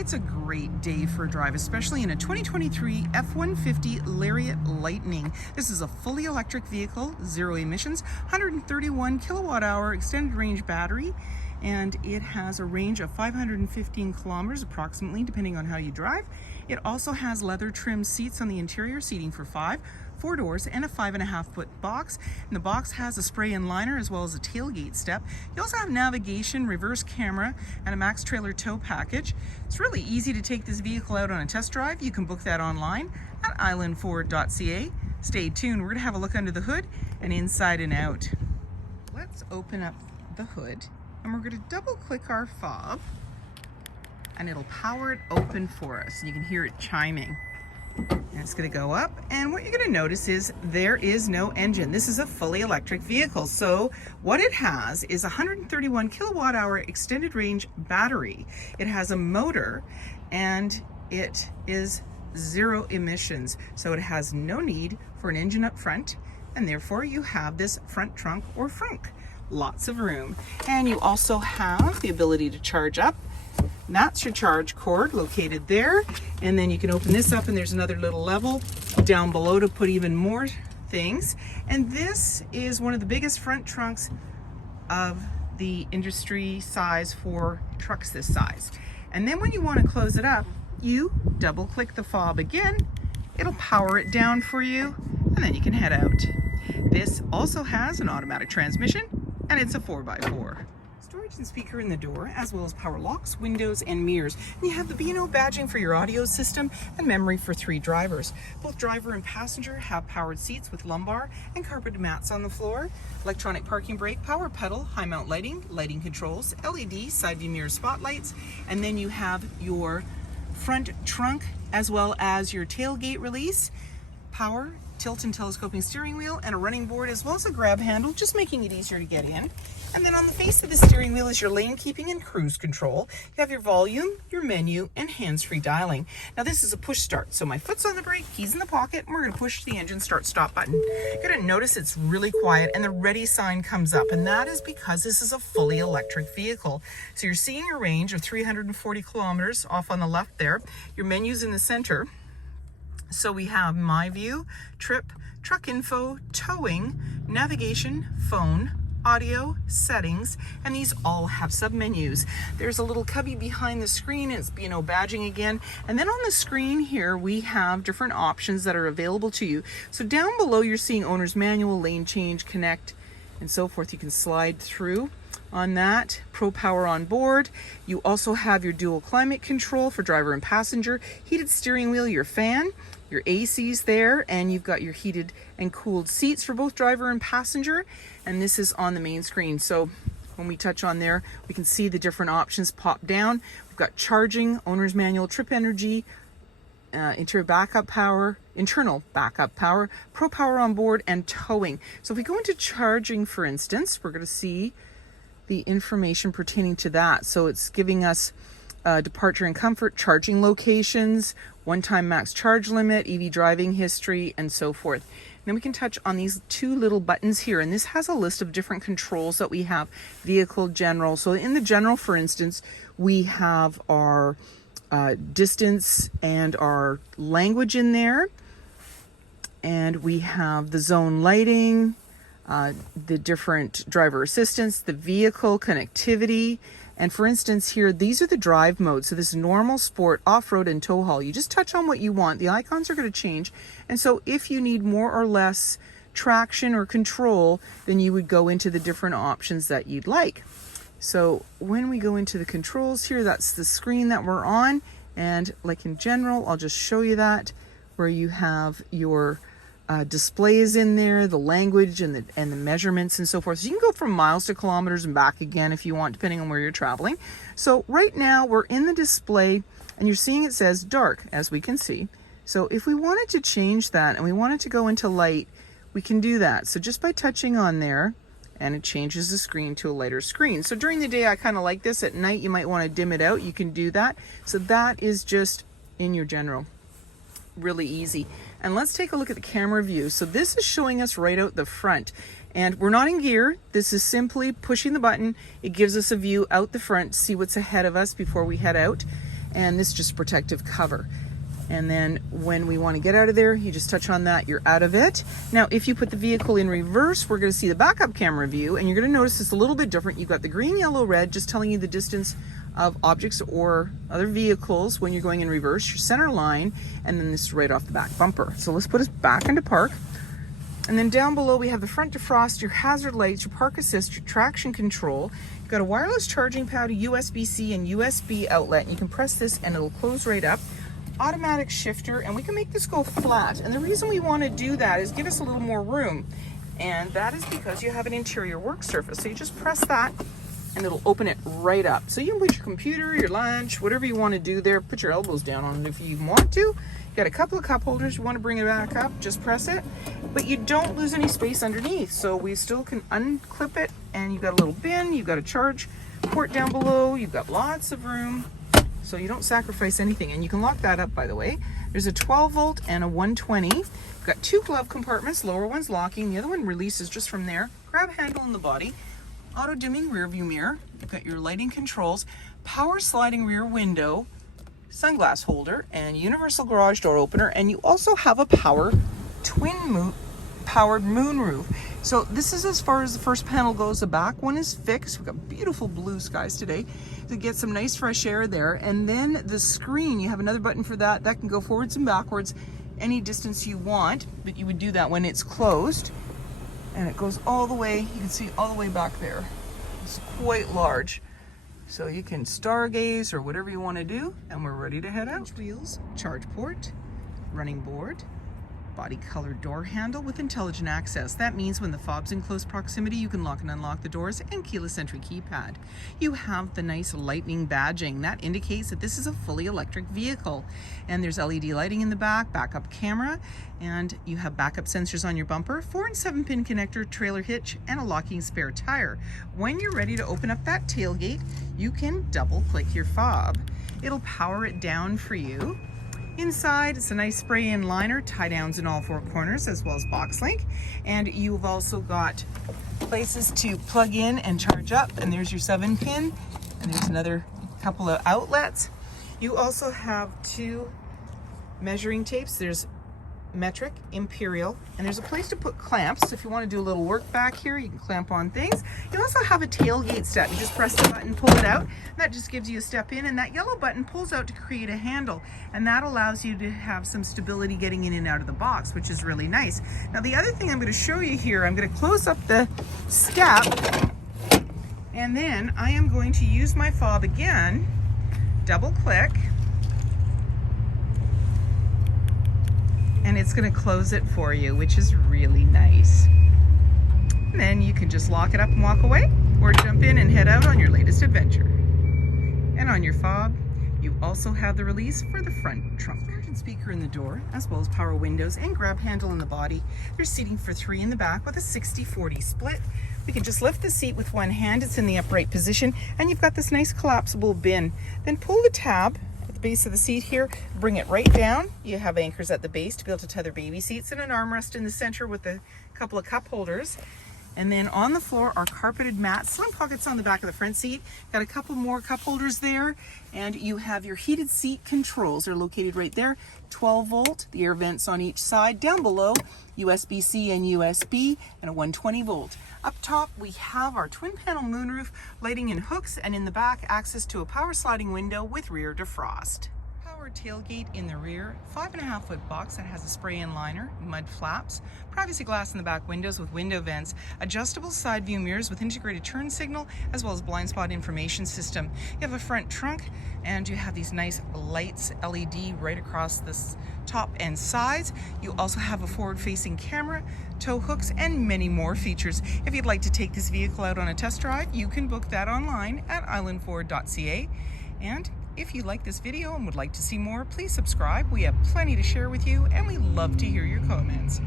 It's a great day for a drive, especially in a 2023 F-150 LARIAT Lightning. This is a fully electric vehicle, zero emissions, 131 kilowatt hour extended range battery, and it has a range of 515 kilometers approximately, depending on how you drive. It also has leather trimmed seats on the interior, seating for 4 doors, and a 5.5-foot box. And the box has a spray-in liner as well as a tailgate step. You also have navigation, reverse camera, and a max trailer tow package. It's really easy to take this vehicle out on a test drive. You can book that online at islandford.ca. Stay tuned. We're going to have a look under the hood and inside and out. Let's open up the hood, and we're going to double click our fob, and it'll power it open for us. You can hear it chiming. And it's going to go up, and what you're going to notice is there is no engine. This is a fully electric vehicle. So what it has is a 131 kilowatt hour extended range battery. It has a motor, and it is zero emissions. So it has no need for an engine up front, and therefore you have this front trunk or frunk. Lots of room. And you also have the ability to charge up. And that's your charge cord located there, and then you can open this up and there's another little level down below to put even more things. And this is one of the biggest front trunks of the industry size for trucks this size. And then when you want to close it up, you double click the fob again, it'll power it down for you, and then you can head out. This also has an automatic transmission, and it's a 4x4. Storage and speaker in the door, as well as power locks, windows, and mirrors. And you have the B&O badging for your audio system and memory for 3 drivers. Both driver and passenger have powered seats with lumbar and carpeted mats on the floor, electronic parking brake, power pedal, high mount lighting, lighting controls, LED side view mirror spotlights, and then you have your front trunk as well as your tailgate release, power, tilt and telescoping steering wheel, and a running board, as well as a grab handle, just making it easier to get in. And then on the face of the steering wheel is your lane keeping and cruise control. You have your volume, your menu, and hands-free dialing. Now this is a push start, so my foot's on the brake, keys in the pocket, and we're going to push the engine start stop button. You're going to notice it's really quiet and the ready sign comes up, and that is because this is a fully electric vehicle. So you're seeing your range of 340 kilometers off on the left there. Your menu's in the center. So we have My View, Trip, Truck Info, Towing, Navigation, Phone, Audio, Settings, and these all have submenus. There's a little cubby behind the screen, it's B&O badging again, and then on the screen here we have different options that are available to you. So down below you're seeing owner's manual, lane change, connect, and so forth. You can slide through on that. Pro Power on board. You also have your dual climate control for driver and passenger, heated steering wheel, your fan, your AC's there, and you've got your heated and cooled seats for both driver and passenger, and this is on the main screen. So when we touch on there, we can see the different options pop down. We've got charging, owner's manual, trip energy, internal backup power, Pro Power on board, and towing. So if we go into charging, for instance, we're going to see the information pertaining to that. So it's giving us departure and comfort, charging locations, one-time max charge limit, EV driving history, and so forth. And then we can touch on these 2 little buttons here, and this has a list of different controls that we have. Vehicle, general. So in the general, for instance, we have our distance and our language in there, and we have the zone lighting, the different driver assistance, the vehicle connectivity. And for instance here, these are the drive modes. So this is normal, sport, off-road, and tow haul. You just touch on what you want. The icons are going to change. And so if you need more or less traction or control, then you would go into the different options that you'd like. So when we go into the controls here, that's the screen that we're on. And like in general, I'll just show you that, where you have your displays in there, the language and the measurements and so forth. So you can go from miles to kilometers and back again if you want, depending on where you're traveling. So right now we're in the display, and you're seeing it says dark, as we can see. So if we wanted to change that and we wanted to go into light, we can do that. So just by touching on there, and it changes the screen to a lighter screen. So during the day, I kind of like this. At night, you might want to dim it out. You can do that. So that is just in your general. Really easy. And let's take a look at the camera view. So this is showing us right out the front, and we're not in gear. This is simply pushing the button. It gives us a view out the front, see what's ahead of us before we head out. and this is just protective cover. And then when we want to get out of there, you just touch on that, you're out of it. Now, if you put the vehicle in reverse, we're going to see the backup camera view, and you're going to notice it's a little bit different. You've got the green, yellow, red, just telling you the distance of objects or other vehicles when you're going in reverse, your center line, and then this is right off the back bumper. So let's put us back into park. And then down below, we have the front defrost, your hazard lights, your park assist, your traction control. You've got a wireless charging pad, a USB-C and USB outlet. You can press this and it'll close right up. Automatic shifter, and we can make this go flat. And the reason we want to do that is give us a little more room. And that is because you have an interior work surface. So you just press that and it'll open it right up. So you can put your computer, your lunch, whatever you want to do there. Put your elbows down on it if you want to. You got a couple of cup holders. You want to bring it back up, just press it. But you don't lose any space underneath. So we still can unclip it, and you've got a little bin. You've got a charge port down below. You've got lots of room. So you don't sacrifice anything, and you can lock that up, by the way. There's a 12 volt and a 120. You've got two glove compartments, lower one's locking, the other one releases just from there. Grab handle in the body, auto dimming rear view mirror. You've got your lighting controls, power sliding rear window, sunglass holder, and universal garage door opener. And you also have a powered moonroof. So this is as far as the first panel goes. The back one is fixed. We've got beautiful blue skies today to get some nice fresh air there. And then the screen, you have another button for that. That can go forwards and backwards any distance you want, but you would do that when it's closed. And it goes all the way, you can see all the way back there. It's quite large. So you can stargaze or whatever you want to do, and we're ready to head out. Wheels, charge port, running board, body color door handle with intelligent access. That means when the fob's in close proximity, you can lock and unlock the doors, and keyless entry keypad. You have the nice lightning badging. That indicates that this is a fully electric vehicle. And there's LED lighting in the back, backup camera, and you have backup sensors on your bumper, 4 and 7 pin connector, trailer hitch, and a locking spare tire. When you're ready to open up that tailgate, you can double click your fob. It'll power it down for you. Inside, it's a nice spray-in liner, tie-downs in all 4 corners, as well as box link. And you've also got places to plug in and charge up. And there's your 7-pin, and there's another couple of outlets. You also have 2 measuring tapes. There's metric, imperial, and there's a place to put clamps. So if you want to do a little work back here, you can clamp on things. You also have a tailgate step. You just press the button, pull it out. That just gives you a step in, and that yellow button pulls out to create a handle, and that allows you to have some stability getting in and out of the box, which is really nice. Now the other thing I'm going to show you here, I'm going to close up the step, and then I am going to use my fob again, double click, and it's going to close it for you, which is really nice. And then you can just lock it up and walk away, or jump in and head out on your latest adventure. And on your fob, you also have the release for the front trunk. And speaker in the door, as well as power windows and grab handle in the body. There's seating for 3 in the back with a 60-40 split. We can just lift the seat with one hand, it's in the upright position, and you've got this nice collapsible bin. Then pull the tab base of the seat here, bring it right down. You have anchors at the base to be able to tether baby seats, and an armrest in the center with a couple of cup holders. And then on the floor are carpeted mats, slim pockets on the back of the front seat. Got a couple more cup holders there, and you have your heated seat controls. They're located right there. 12 volt, the air vents on each side. Down below, USB-C and USB, and a 120 volt. Up top, we have our twin panel moonroof, lighting and hooks, and in the back, access to a power sliding window with rear defrost. Power tailgate in the rear, 5.5 foot box that has a spray-in liner, mud flaps, privacy glass in the back windows with window vents, adjustable side view mirrors with integrated turn signal, as well as blind spot information system. You have a front trunk, and you have these nice lights, LED, right across this top and sides. You also have a forward-facing camera, tow hooks, and many more features. If you'd like to take this vehicle out on a test drive, you can book that online at islandford.ca. And if you like this video and would like to see more, please subscribe. We have plenty to share with you, and we love to hear your comments.